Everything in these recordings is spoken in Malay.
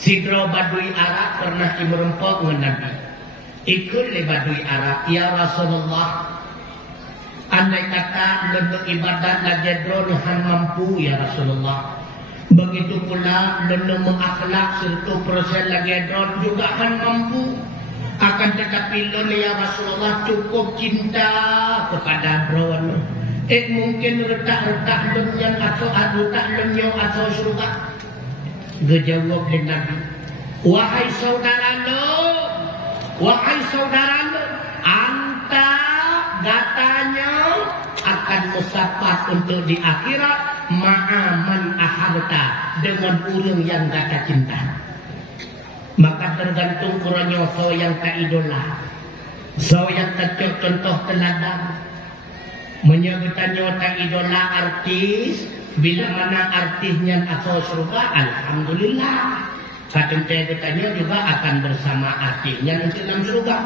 Sidro Badui Arab pernah merempok dengan Nabi. Ikut le Badui Arab, ya Rasulullah, andai kata lembek ibadat lagi drohan mampu ya Rasulullah. Begitu pula lembek mengakhlak 100% lagi dron juga kan mampu. Akan tetapi lembek ya Rasulullah cukup cinta kepada dron. Mungkin retak-retak lembek atau retak lembek atau surga. Gejawab dengan Nabi, wahai saudaraku, anta katanya akan musafat untuk di akhirat ma'aman aharta dengan orang yang gak cinta. Maka tergantung kurangnya so yang tak idola, so yang tak contoh teladan. Menyebutnya tak idola artis, bila mana artisnya asal surga, alhamdulillah. Katanya juga akan bersama artisnya nanti dalam surga.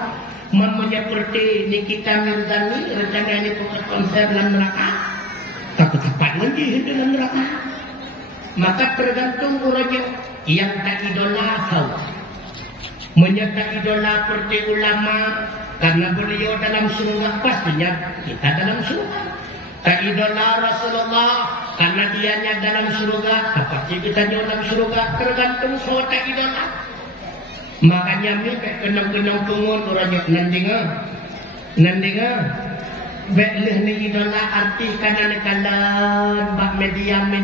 Mamanya seperti Nikita Mirzani, rencana ini konser dalam neraka. Takut cepat nanti dalam neraka. Maka tergantung orangnya yang tak idola kau. Menyatakan idola seperti ulama, karena beliau dalam surga, pastinya kita dalam surga. Tak idola Rasulullah, karena dianya dalam surga, pasti kita dalam surga. Tergantung so tak idola. Makanya mereka kenang-kenang tungun orangnya nandinga. Bekleh ni idola arti kanan-kanan bak media na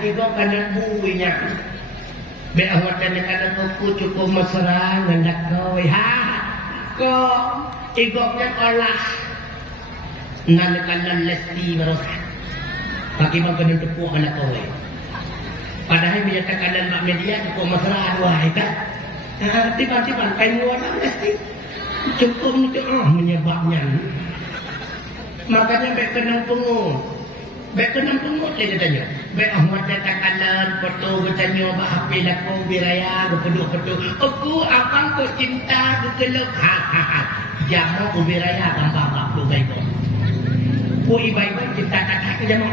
igo kanan buwinya. Be awak kanan aku cukup mesra ngandak kau ko igo kan olah nalakalan lesti merosak. Bagi bang tepuk anak kau. Padahal menyatakan mak media cukup mesra wah itu. Tiba-tiba kain warna lesti. Cukup itu menyebabnya. Makanya baik kenang pungut. Baik kenang pungut dia katanya. Baik Ahmad katakan foto bertanya bah HP aku biraya kedua-kedua. Aku akan ku cinta kekeluk. Jamu ku biraya gambar aku baik. Ku ibai cinta kata jamu.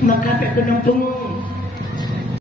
Maka baik kenang pungut.